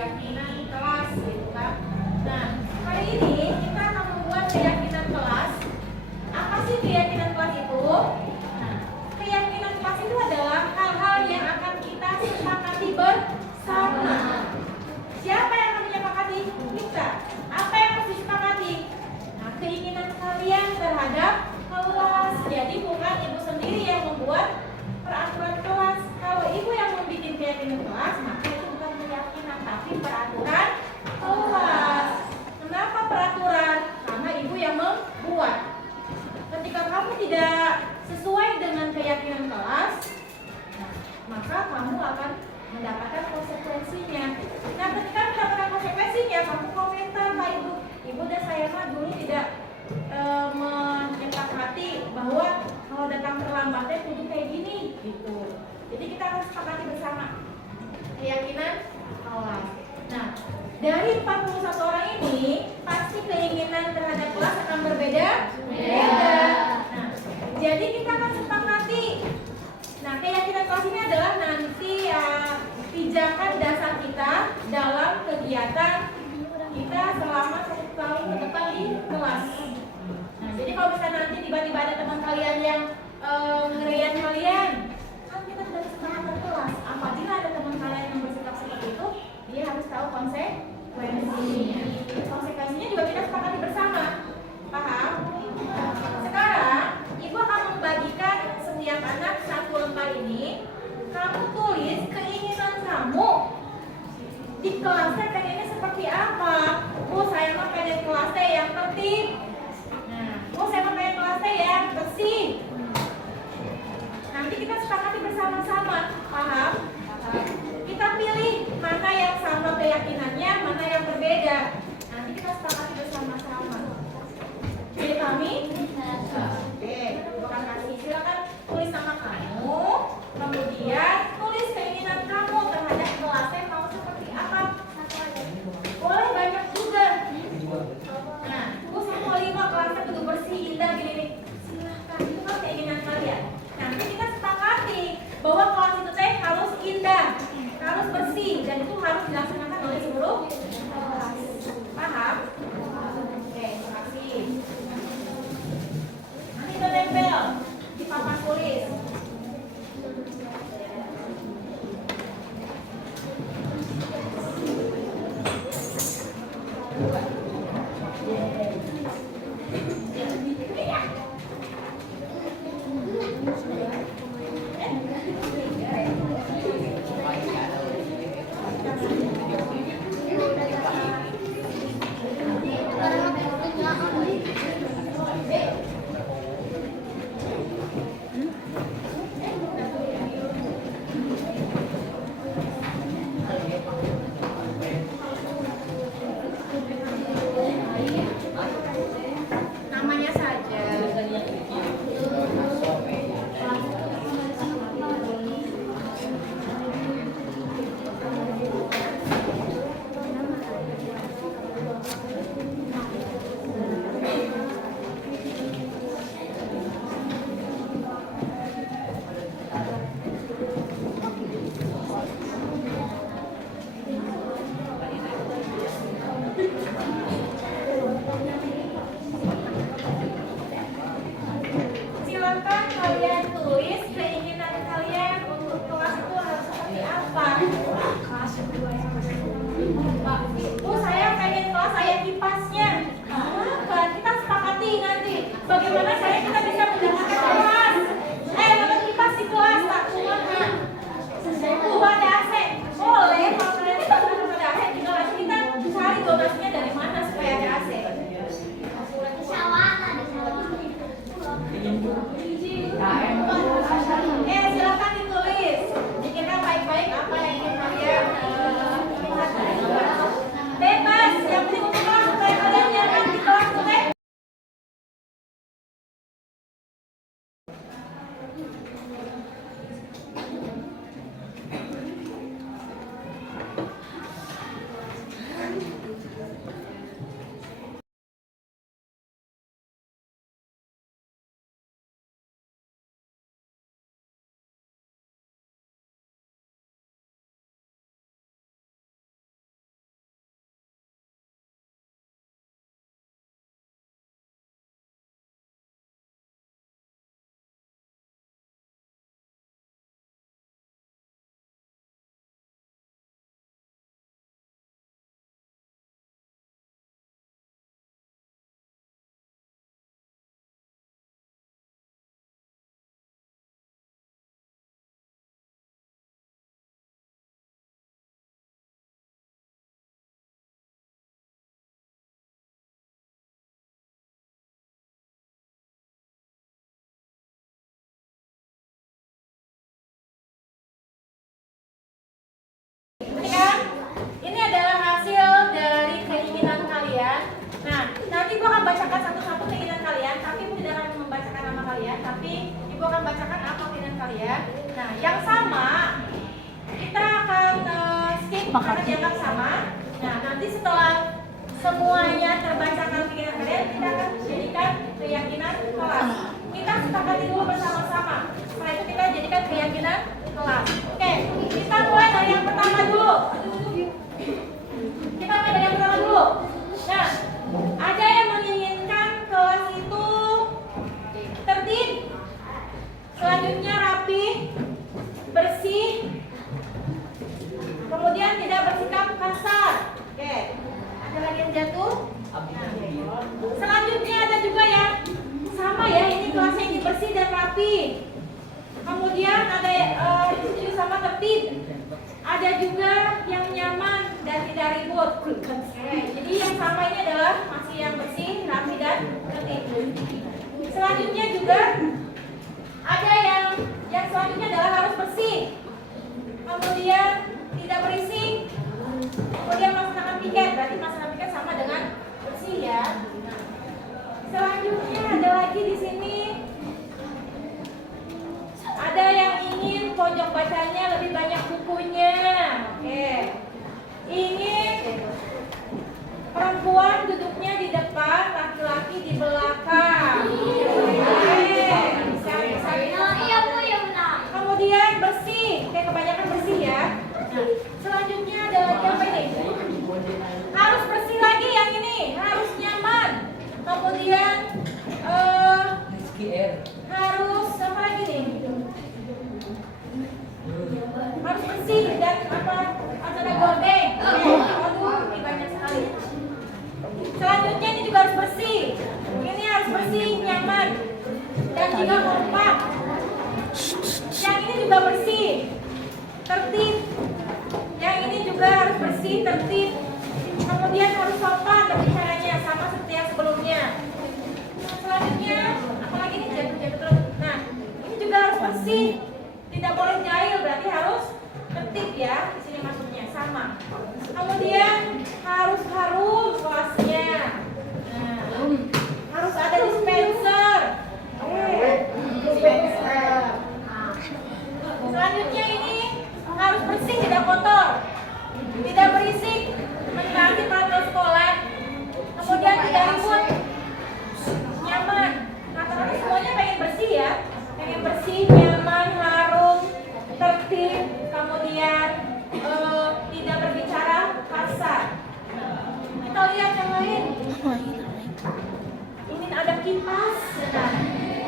keyakinan kelas gitu kan. Nah, hari ini kita akan membuat keyakinan kelas. Apa sih keyakinan kelas itu? Nah, keyakinan kelas itu adalah hal-hal yang akan kita sepakati bersama. Siapa yang akan menyepakati? Kita. Apa yang harus disepakati? Nah, keinginan kalian terhadap kelas. Jadi bukan ibu sendiri yang membuat peraturan kelas. Kalau ibu yang membuat keyakinan kelas, maka itu bukan keyakinan, tapi peraturan kelas. Kenapa peraturan? Karena ibu yang membuat. Ketika kamu tidak sesuai dengan keyakinan kelas, maka kamu akan mendapatkan konsekuensinya. Nah, ketika mendapatkan konsekuensinya, kamu komentar, Pak Ibu, Ibu dan saya mah dulu tidak menyepakati bahwa kalau datang terlambatnya kudu kayak gini, gitu. Jadi kita harus sepakati bersama keyakinan kelas. Nah, dari 41 orang ini pasti keinginan terhadap kelas akan berbeda. Nah, jadi kita akan sepakati. Nah, keyakinan kelas ini adalah nanti pijakan dasar kita dalam kegiatan kita selama 1 tahun ke depan di kelas. Nah, jadi kalau misalnya nanti tiba-tiba ada teman kalian yang ngerian kalian, kan kita sudah sepakat kelas. Apabila ada teman kalian yang bersikap seperti itu, dia harus tahu konsekuensinya. Konsekuensinya juga kita sepakati bersama. Paham? Sekarang, Ibu akan membagikan setiap anak 1 lembar ini. Kamu tulis keinginan kamu di kelasnya pengennya seperti apa. Bu, saya mah pengen kelasnya yang tertib. Nah, Bu, saya mah pengen kelasnya yang bersih. Nanti kita sepakati bersama-sama. Paham? Kita pilih mana yang sama keyakinannya, mana yang berbeda. Nanti kita sepakati bersama-sama. Jadi kami? Oke, Ibu akan kasih. Silakan tulis nama kamu. Kemudian tulis keinginan kamu terhadap kelasnya mau seperti apa. Boleh banyak juga. Nah, Bu, saya mau 5 kelasnya kudu bersih, indah, gini. Silahkan, itu kan keinginan kalian. Nanti kita sepakati bahwa kelas itu teh harus indah, harus bersih, dan itu harus dilaksanakan oleh seluruh kelas. Paham? Oke, terima kasih. Nanti kita tempel di papan tulis. Namanya saja. Silakan kalian tulis keinginan kalian untuk kelas itu harus seperti apa. Bu, saya pengen kelas saya kipasnya. Apa? Kita sepakati nanti. Bagaimana kita bisa mendapatkan kelas? Dapat kipas di kelas tak kumaha. Bu, ada AC. Boleh. Kalau kalian tidak ada AC, tinggal nanti kita cari donasinya dari mana supaya ada AC. Silakan ditulis. Dikira baik-baik apa yang ingin kalian lihat. Bebas. Tapi Ibu akan bacakan apa keinginan kalian. Nah, yang sama kita akan skip karena dianggap sama. Nah, nanti setelah semuanya terbacakan keinginan kalian, kita akan jadikan keyakinan kelas. Kita sepakati dulu bersama-sama. Setelah itu kita jadikan keyakinan kelas. Oke, kita mulai dari yang pertama dulu. Kita mulai dari yang pertama dulu. Nah, ada yang menginginkan kelas itu tertib, selanjutnya rapi, bersih, kemudian tidak bersikap kasar. Oke, ada lagi yang jatuh. Selanjutnya ada juga yang sama ya, ini kelasnya ini bersih dan rapi. Kemudian ada itu sama tertib. Ada juga yang nyaman dan tidak ribut. Oke, jadi yang sama ini adalah masih yang bersih, rapi dan tertib. Selanjutnya juga ada yang selanjutnya adalah harus bersih. Kemudian tidak berisik. Kemudian melaksanakan piket, berarti melaksanakan piket sama dengan bersih ya. Selanjutnya ada lagi di sini. Ada yang ingin pojok bacanya lebih banyak bukunya. Oke. Ingin perempuan duduknya di depan, laki-laki di belakang. Kemudian bersih. Oke, kebanyakan bersih ya. Nah, selanjutnya ada lagi apa ini? Harus bersih lagi yang ini, harus nyaman. Kemudian harus apa lagi nih? Harus bersih dan apa? Ada gorden. Aduh, ini banyak sekali. Selanjutnya ini juga harus bersih. Ini harus bersih, nyaman dan juga kompak. Yang ini juga bersih, tertib. Yang ini juga harus bersih, tertib. Kemudian harus sopan berbicaranya sama seperti yang sebelumnya. Selanjutnya, apalagi ini jatuh terus. Nah, ini juga harus bersih, tidak boleh jahil, berarti harus tertib ya. Di sini maksudnya sama. Kemudian harus harum kelasnya. Nah, harus ada dispenser. Dispenser. Selanjutnya ini harus bersih, tidak kotor, tidak berisik, mentaati peraturan sekolah. Kemudian tidak ribut, nyaman. Kata-kata semuanya pengen bersih ya, pengen bersih, nyaman, harum, tertib. Kemudian tidak berbicara kasar. Kita lihat yang lain. Ingin ada kipas, nah,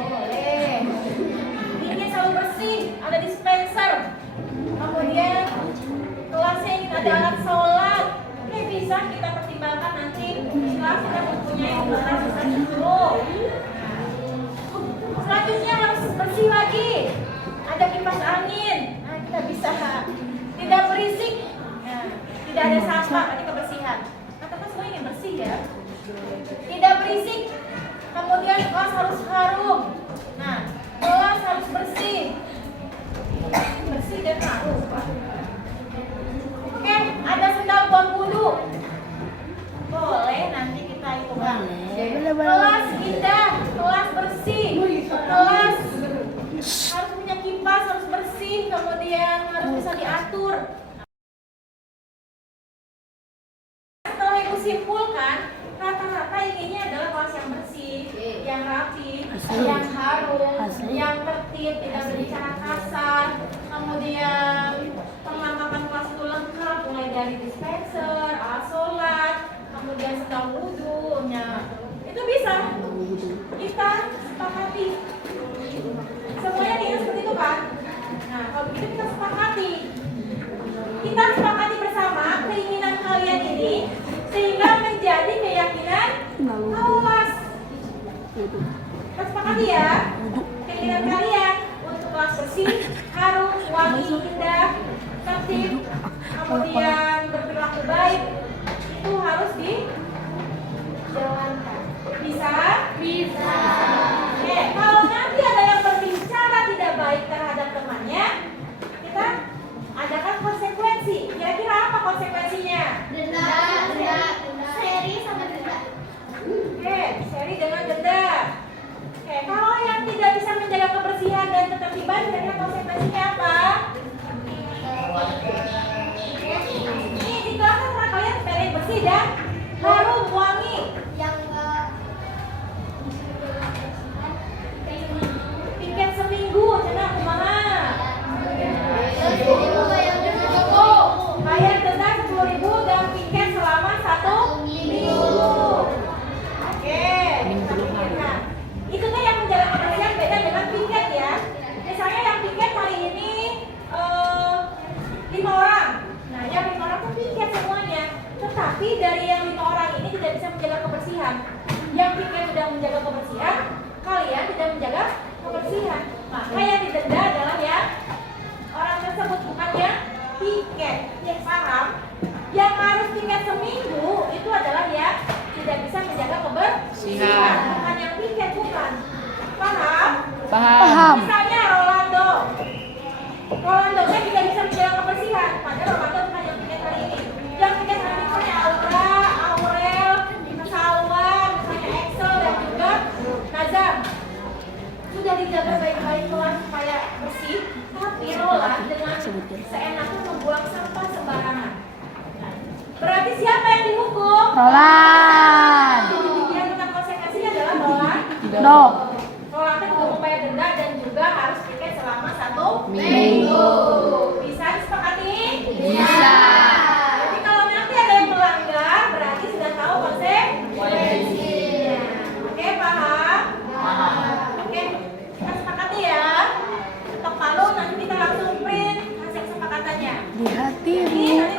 boleh. Ingin selalu bersih, ada dispenser. Kemudian kelasnya ingin ada alat sholat. Oke, bisa kita pertimbangkan nanti setelah kita mempunyai kelas tersebut. Selanjutnya harus bersih lagi. Ada kipas angin. Nah, kita bisa tidak berisik. Nah, tidak ada sampah, tadi kebersihan. Katakan semua ingin bersih ya. Tidak berisik. Kemudian kelas harus harum. Nah, kelas harus bersih. Bersih dan harum. Oke, ada sendal buat wudhu. Boleh, nanti kita ikutan. Kelas indah, kelas bersih, kelas harus punya kipas, harus bersih, kemudian harus bisa diatur. Setelah Ibu simpulkan, rata-rata inginnya adalah kelas yang bersih, yang rapi, yang harum, yang tertib, tidak berbicara kasar, kemudian perlengkapan kelas itu lengkap, mulai dari dispenser, alat sholat, kemudian sendal wudhunya. Itu bisa kita sepakati. Semuanya tinggal seperti itu kan? Nah, kalau begitu kita sepakati. Kita sepakati bersama keinginan kalian ini sehingga menjadi keyakinan kelas. Kita sepakati ya. Keinginan kalian untuk kelas bersih, harum, wangi, indah, tertib, kemudian berperilaku baik, itu harus dijalankan. Bisa? Bisa. Oke, kalau nanti ada yang berbicara tidak baik terhadap temannya, kita adakan konsekuensi. Kira-kira apa konsekuensinya? Denda. Seri sama denda. Oke, seri dengan denda. Oke, kalau yang tidak bisa menjaga ketertiban kira-kira konsekuensinya apa? Ini di kelas kan kalian piring bersih dan harum wangi. Yang Piket seminggu, cenah kumaha? Bayar denda 10.000 dan piket selama 1 minggu. Oke. Nah, itu kan yang menjaga kebersihan beda dengan piket ya. Misalnya yang piket hari ini 5 orang. Nah, yang 5 orang tuh piket semuanya. Tetapi dari yang 5 orang ini tidak bisa menjaga kebersihan. Yang piket sudah menjaga kebersihan, kalian tidak menjaga kebersihan. Maka yang didenda adalah ya orang tersebut, bukannya piket. Ya paham? Yang harus piket seminggu itu adalah ya tidak bisa menjaga kebersihan. Bukan yang piket, bukan. Paham? Paham. Misalnya Rolando kan tidak bisa menjaga kebersihan. Padahal Rolando bukan yang piket hari ini. Yang piket hari ini misalnya Aura, Aurel, Salwa, misalnya Excel dan juga Nazam. Sudah dijaga baik-baik kelas supaya bersih, tapi Roland dengan seenaknya membuang sampah sembarangan. Berarti siapa yang dihukum? Roland. Yang dengan konsekuensinya adalah Roland. Dok. Roland kan juga membayar denda dan juga harus piket selama 1 Minggu. Bisa disepakati? Bisa. Jadi kalau nanti ada yang melanggar, berarti sudah tahu konsekuensinya. Oke, paham? Oke, kita sepakati ya. Ketok palu, nanti kita langsung print hasil kesepakatannya. Di hati. Ini